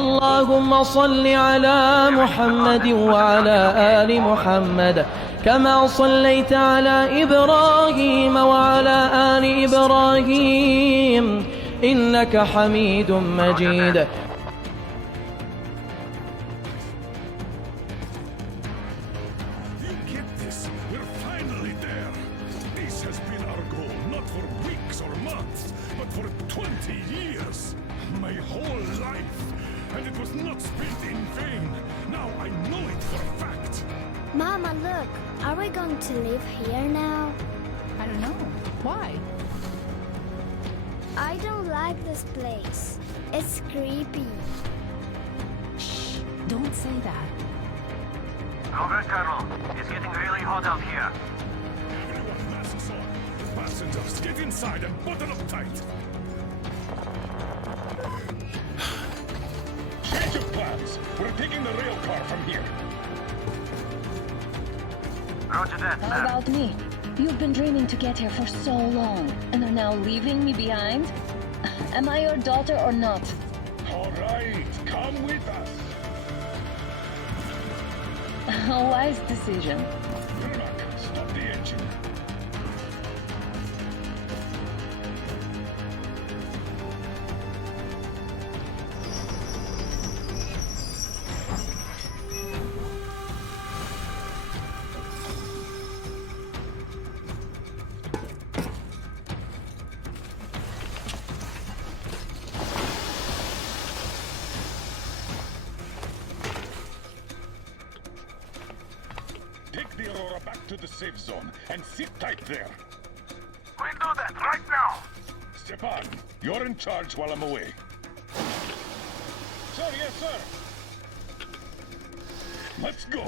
اللهم صل على محمد وعلى آل محمد كما صليت على إبراهيم وعلى آل إبراهيم إنك حميد مجيد. Mama, look. Are we going to live here now? I don't know. Why? I don't like this place. It's creepy. Shh. Don't say that. Over, Colonel. It's getting really hot out here. Everyone masks on. Passengers, get inside and button up tight. Change of plans. We're taking the rail car from here. Roger that, How sir. about me? You've been dreaming to get here for so long, and are now leaving me behind? Am I your daughter or not? All right, come with us. A wise decision. Vernak, stop the engine. Take the Aurora back to the safe zone and sit tight there. We'll do that right now. Stepan, you're in charge while I'm away. Sir, yes, sir. Let's go.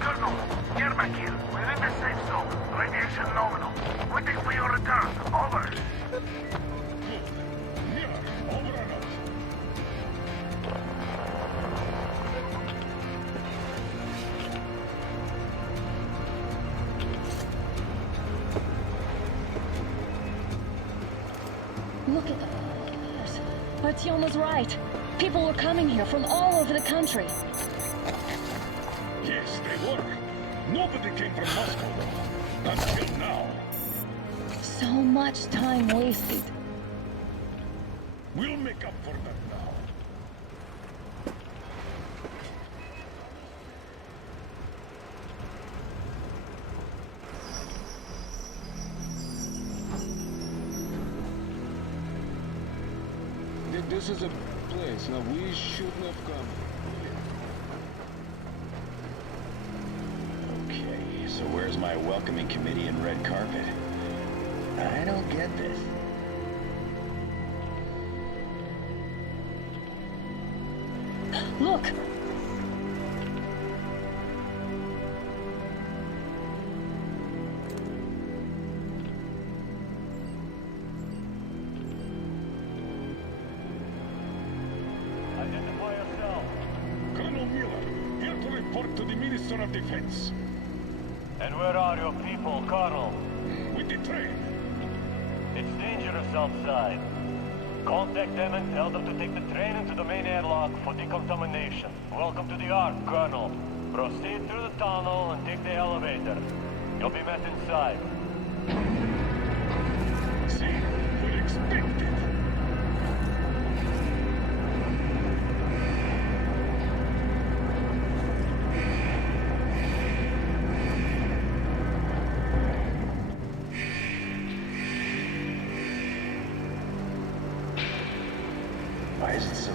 Colonel, Yermak here. We're in the safe zone. Radiation nominal. Waiting for your return. Over. Miller, over and out. Look at the cars. Artyom was right. People were coming here from all over the country. Yes, they were. Nobody came from Moscow, though. Until now. So much time wasted. We'll make up for that now. This is a place. Now, we shouldn't have come. Okay, so where's my welcoming committee and red carpet? I don't get this. Look! Identify yourself. Colonel Miller, here to report to the Minister of Defense. And where are your people, Colonel? With the train. It's dangerous outside. Contact them and tell them to take the train into the main airlock for decontamination. Welcome to the Ark, Colonel. Proceed through the tunnel and take the elevator. You'll be met inside. See, we're expected. Why is it so?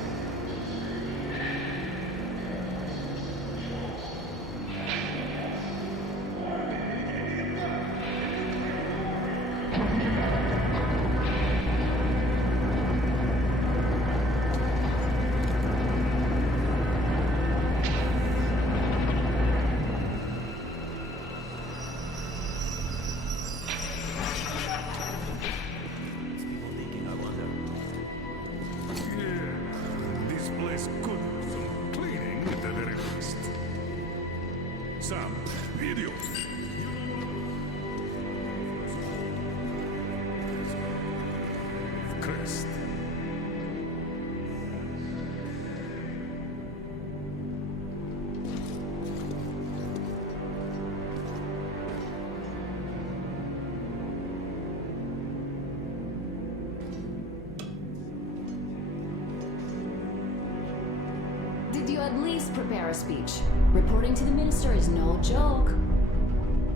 At least prepare a speech. Reporting to the minister is no joke.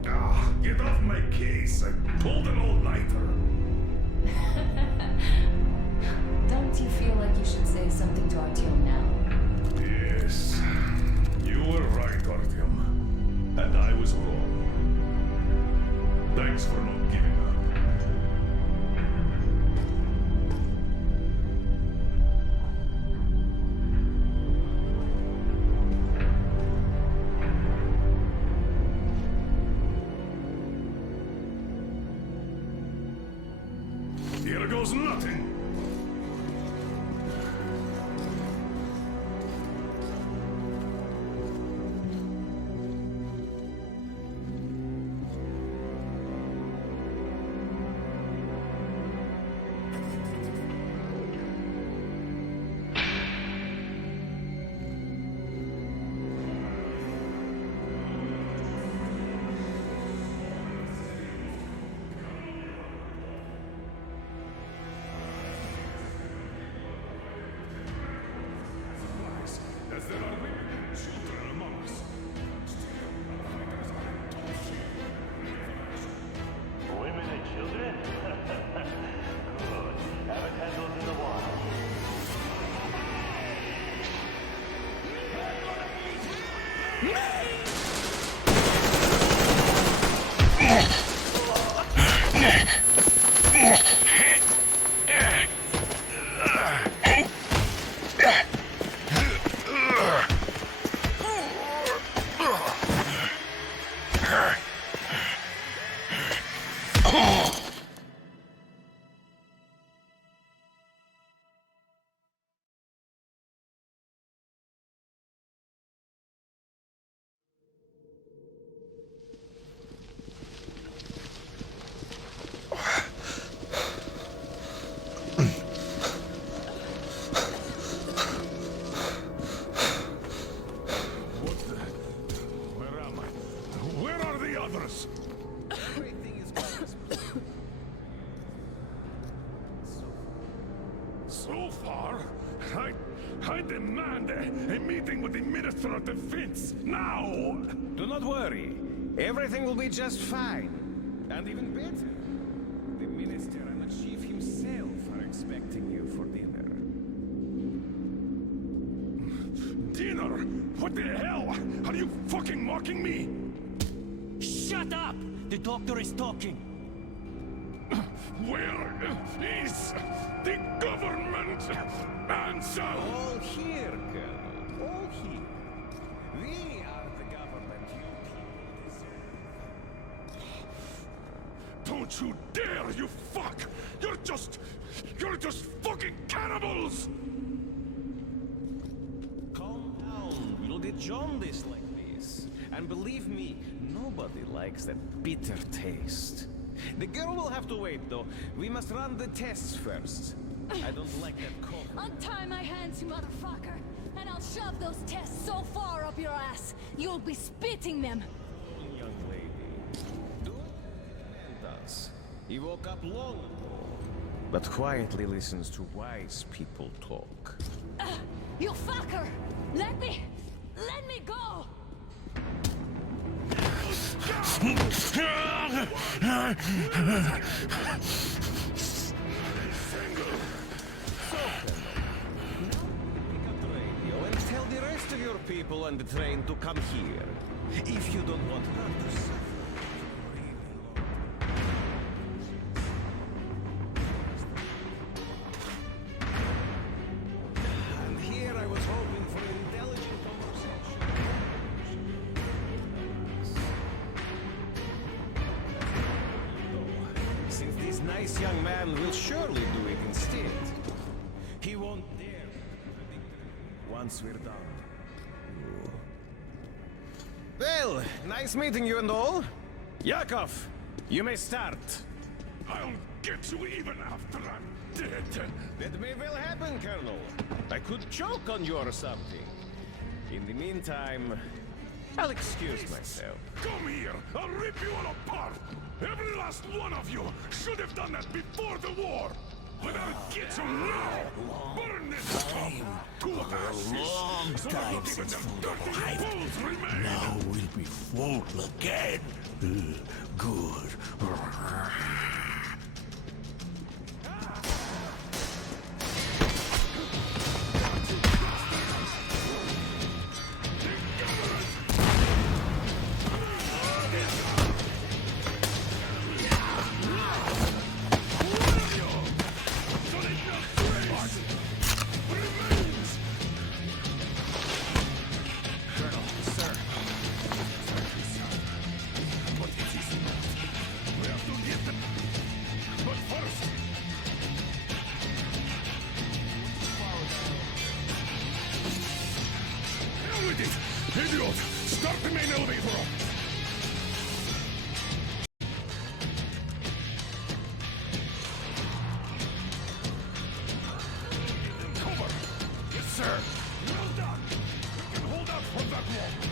Ah, get off my case. I pulled an all-nighter. Don't you feel like you should say something to Artyom now? Yes. You were right, Artyom. And I was wrong. Thanks for not giving up. Here goes nothing. As there are women and children among us. Women and children? Good. Have it handled in the water. What the? Where am I? Where are the others? So far, I demand a meeting with the Minister of Defense now! Do not worry. Everything will be just fine. And even better. The Minister and the Chief himself are expecting you for dinner. Dinner? What the hell? Are you fucking mocking me? Shut up! The doctor is talking. Where is the government answer? All here, Colonel. All here. We are the government you people deserve. Don't you dare, you fuck! You're just fucking cannibals! Calm down. We'll get jaundice like this. And believe me, nobody likes that bitter taste. The girl will have to wait, though. We must run the tests first. I don't like that cough. Untie my hands, you motherfucker, and I'll shove those tests so far up your ass, you'll be spitting them. Young lady. Do what the man does. He woke up long ago, but quietly listens to wise people talk. You fucker! Let me go! Radio and tell the rest of your people on the train to come here. If you don't want her to suffer. And here I was hoping for an intelligent conversation. Since this nice young man will surely do it instead. He won't dare once we're done. Well, nice meeting you and all. Yakov, you may start. I'll get you even after I'm dead. That may well happen, Colonel. I could choke on you or something. In the meantime, I'll excuse myself. Come here! I'll rip you all apart! Every last one of you should have done that before the war! But I'll get you now! Burn this scum to ashes! So that not even them dirty fools remain! Now we'll be full again. Good. Idiot! Start the main elevator up! Cover! Yes, sir! Well done! We can hold out for that long!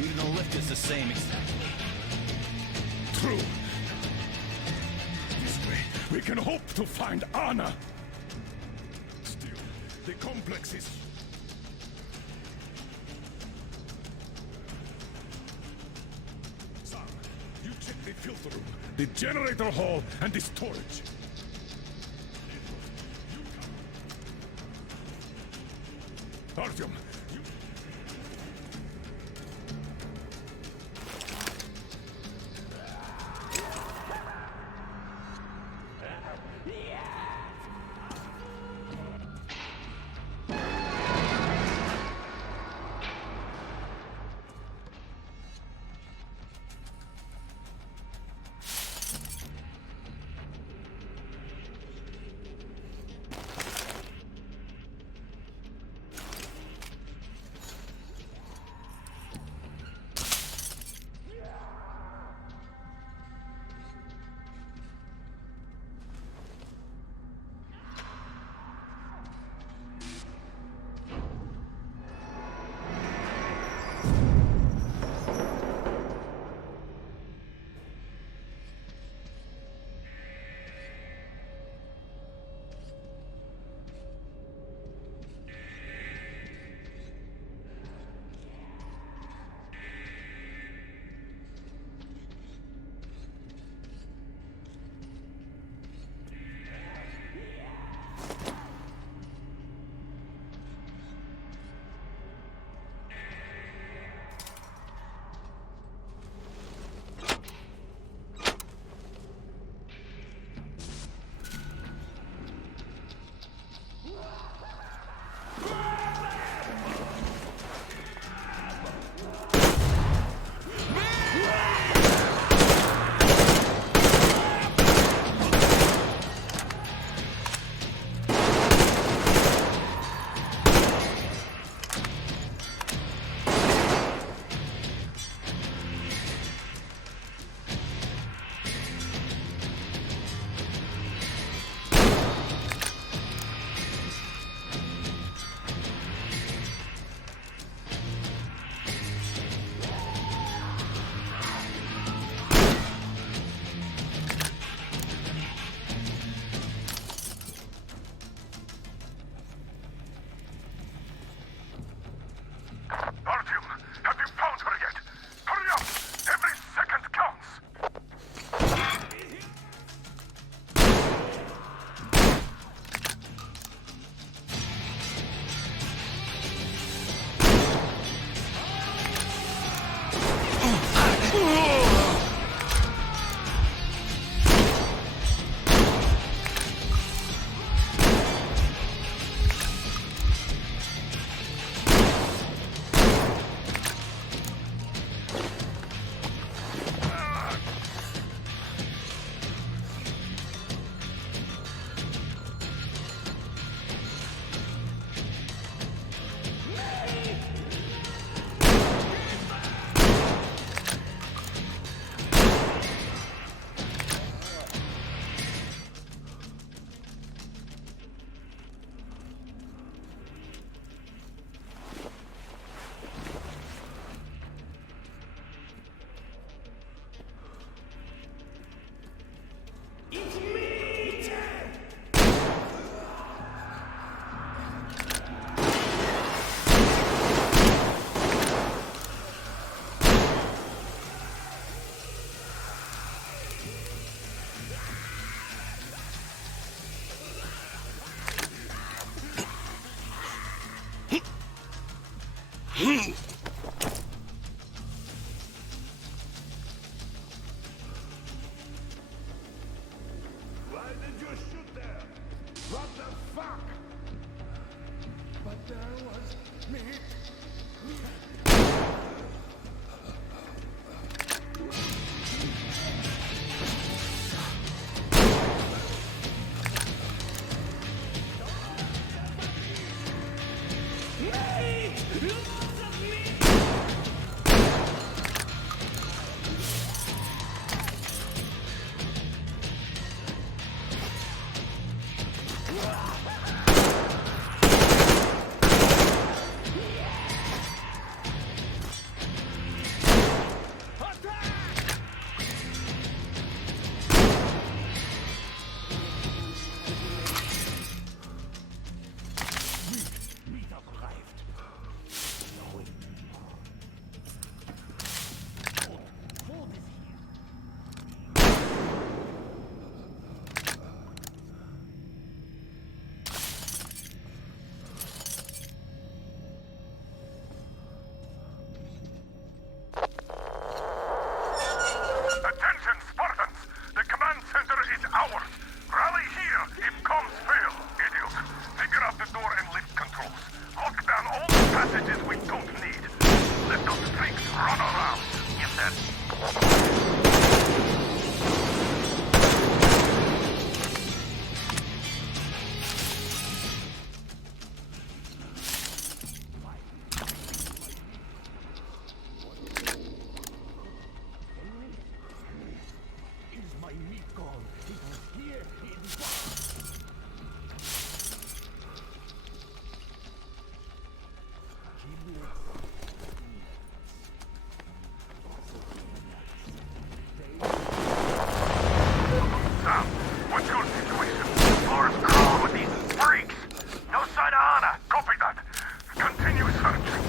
Even the lift is the same exactly. True. This way, we can hope to find Anna. Still, the complex is... Sam, you check the filter room, the generator hall, and the storage. Artyom, you... It's me, Ted! Why did you shoot there? What the fuck? But there was meat. Attention, Spartans! The command center is ours! Rally here if comms fail, idiots! Figure out the door and lift controls. Lock down all the passages we don't need. Let those freaks run around. Yes, sir. Is my meat gone? It was here in Sam, what's your situation? Floor's crawling with these freaks. No sign of Anna. Copy that. Continue searching.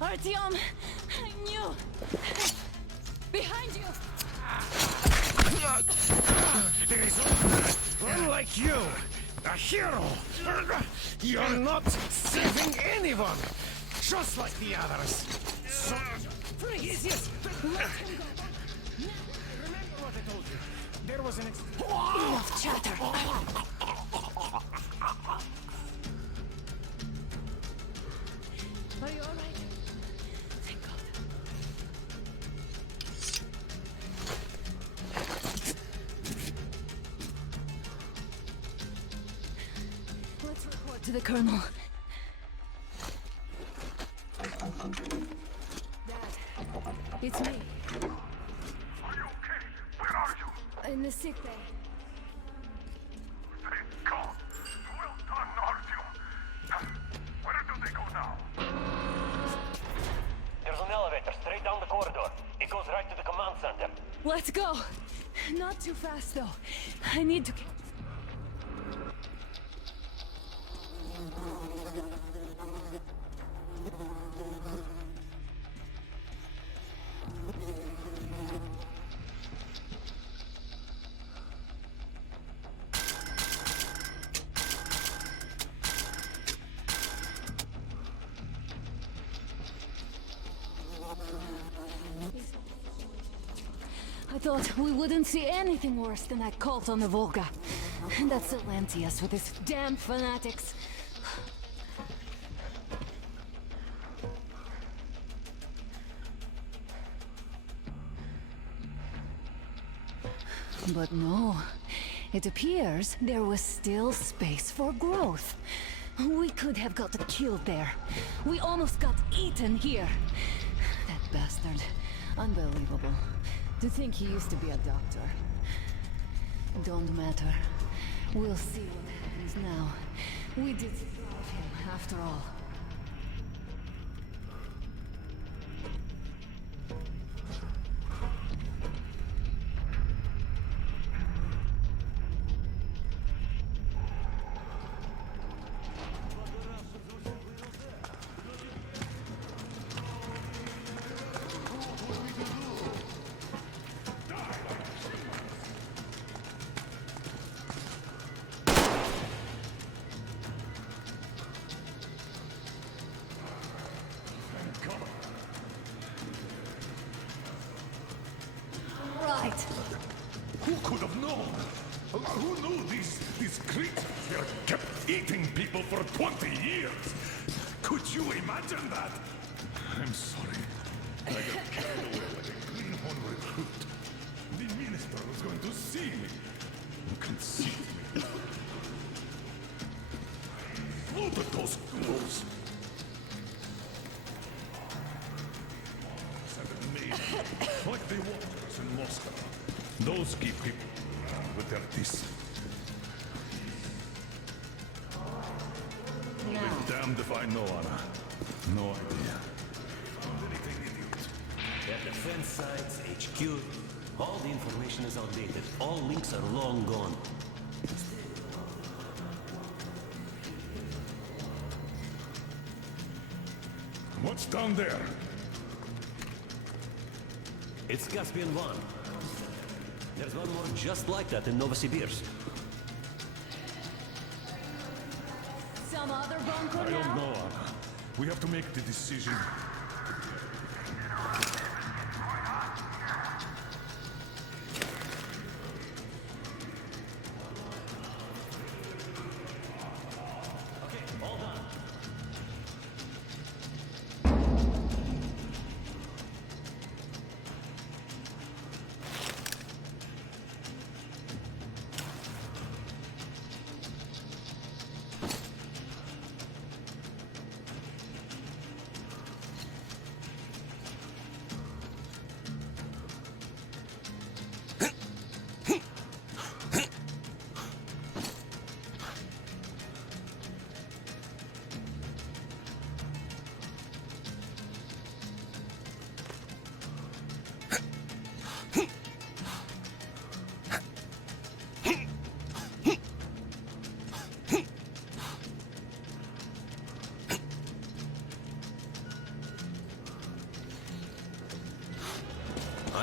Artyom, I knew. Behind you. There is unlike you, a hero. You're not saving anyone, just like the others. So, yes. Remember what I told you. There was an Enough chatter. Are you all right? Thank God. Let's report to the Colonel. Dad, it's me. Are you okay? Where are you? In the sick bay. Thank God. Well done, Artyom. Where do they go now? There's an elevator straight down the corridor. It goes right to the command center. Let's go. Not too fast, though. I need to... I thought we wouldn't see anything worse than that cult on the Volga. And that's Atlantius with his damn fanatics. But no. It appears there was still space for growth. We could have gotten killed there. We almost got eaten here. That bastard. Unbelievable. To think he used to be a doctor. Don't matter. We'll see what happens now. We did survive him, after all. Right. Who could have known? Who knew these creatures here kept eating people for 20 years? Could you imagine that? I'm sorry. I got carried away like a greenhorn recruit. The minister was going to see me. Conceive me. Look at those ghouls. Like they want us in Moscow. Those keep people with their teeth. Now. Be damned if I know, Anna. No idea. Anything idiot. At defense sites, HQ, all the information is outdated. All links are long gone. What's down there? It's Caspian 1. There's one more just like that in Novosibirsk. Some other bunker I don't now? know, Anna. We have to make the decision. Okay, all done.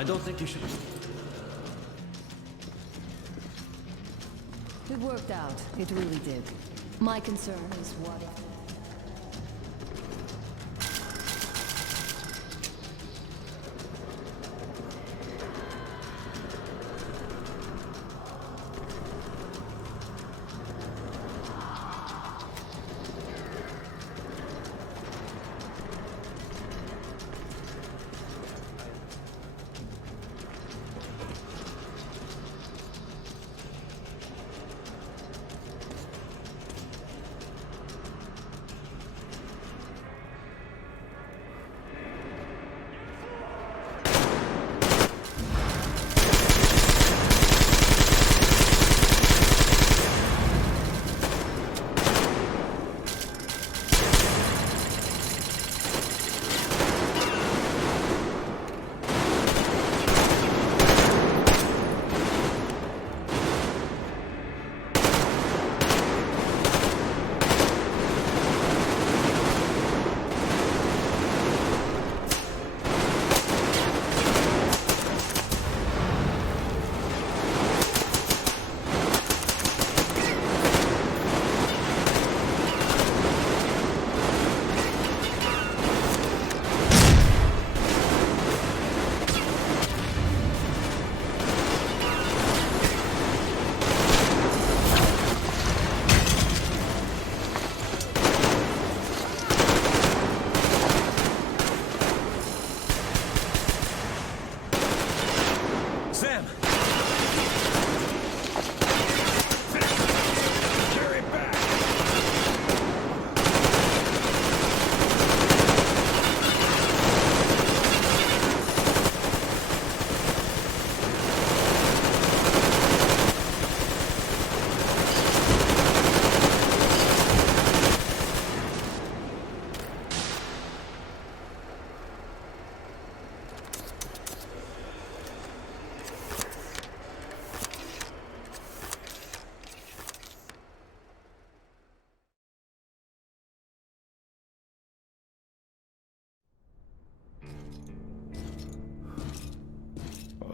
I don't think you should... It worked out. It really did. My concern is what if... Sam!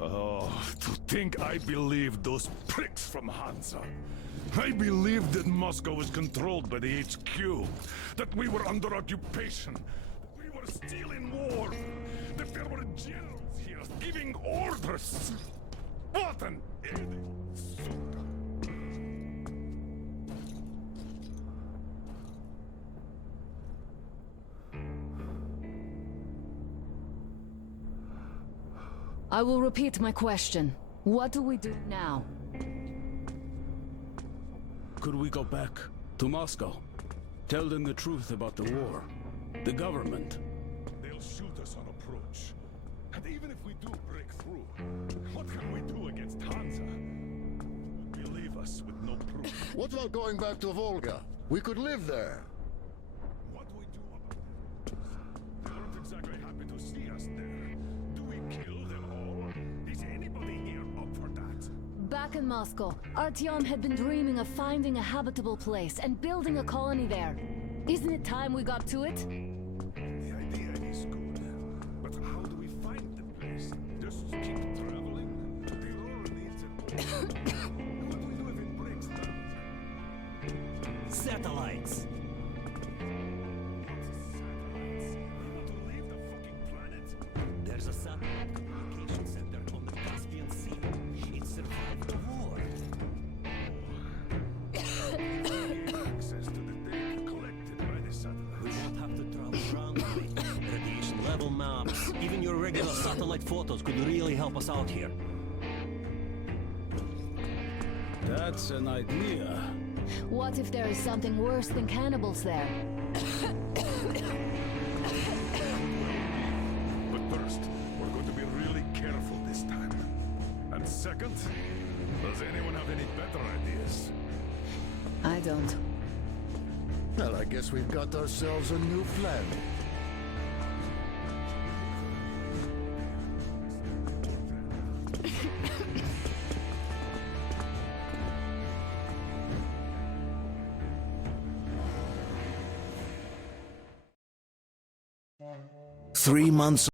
Oh, to think I believed those pricks from Hansa. I believed that Moscow was controlled by the HQ, that we were under occupation, that we were still in war, that there were generals here giving orders. What an idiot! I will repeat my question. What do we do now? Could we go back to Moscow? Tell them the truth about the war. The government. They'll shoot us on approach. And even if we do break through, what can we do against Hansa? Believe us with no proof. What about going back to Volga? We could live there. What do we do about this? They weren't exactly happy to see us there. Do we kill them all? Is anybody here up for that? Back in Moscow, Artyom had been dreaming of finding a habitable place and building a colony there. Isn't it time we got to it? The idea is good, but how do we find the place? Just keep traveling? The Aurora needs it. What do we do if it breaks down? Satellites! There's a satellite communication center on the Caspian Sea. It survived the war. Access to the data collected by the satellite. We won't have to travel around with radiation level maps. Even your regular satellite photos could really help us out here. That's an idea. What if there is something worse than cannibals there? But first, we're going to be really careful this time. And second, does anyone have any better ideas? I don't. Well, I guess we've got ourselves a new plan. "3 months